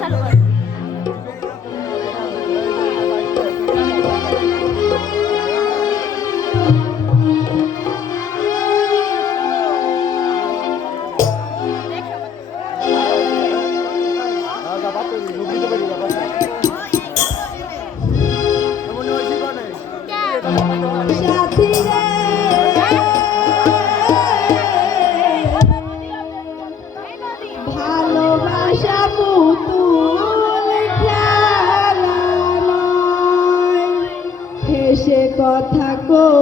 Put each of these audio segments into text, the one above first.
de কথা কো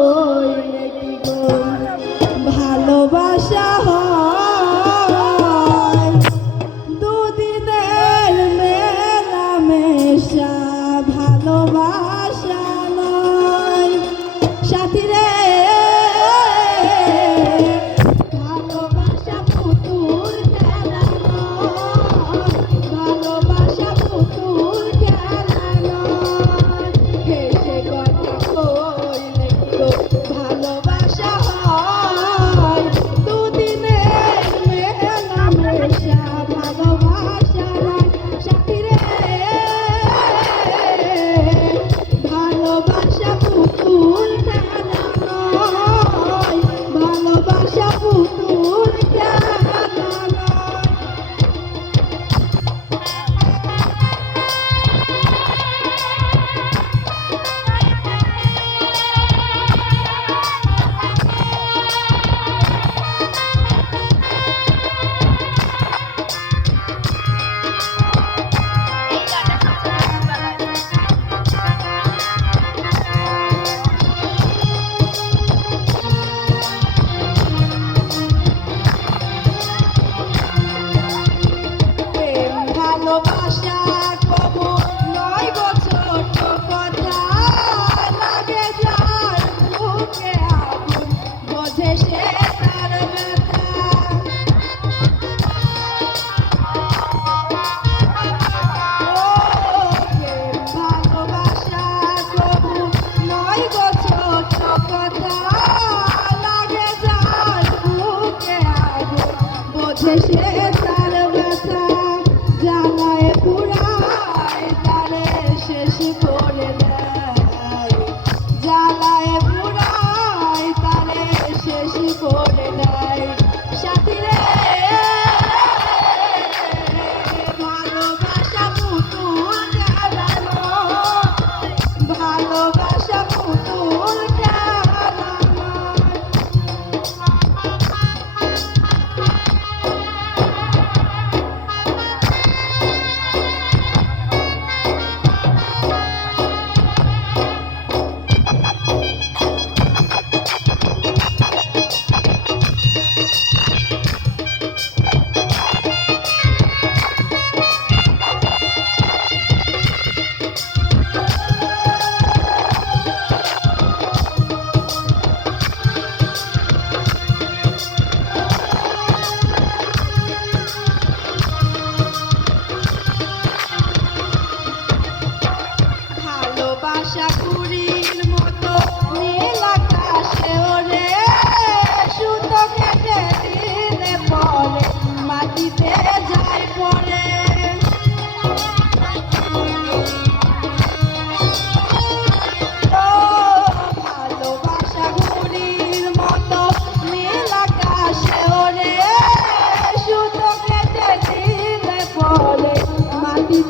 আশা কবর নয় গো morning.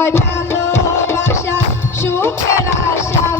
হয় ভালোবাসা সুখের আশা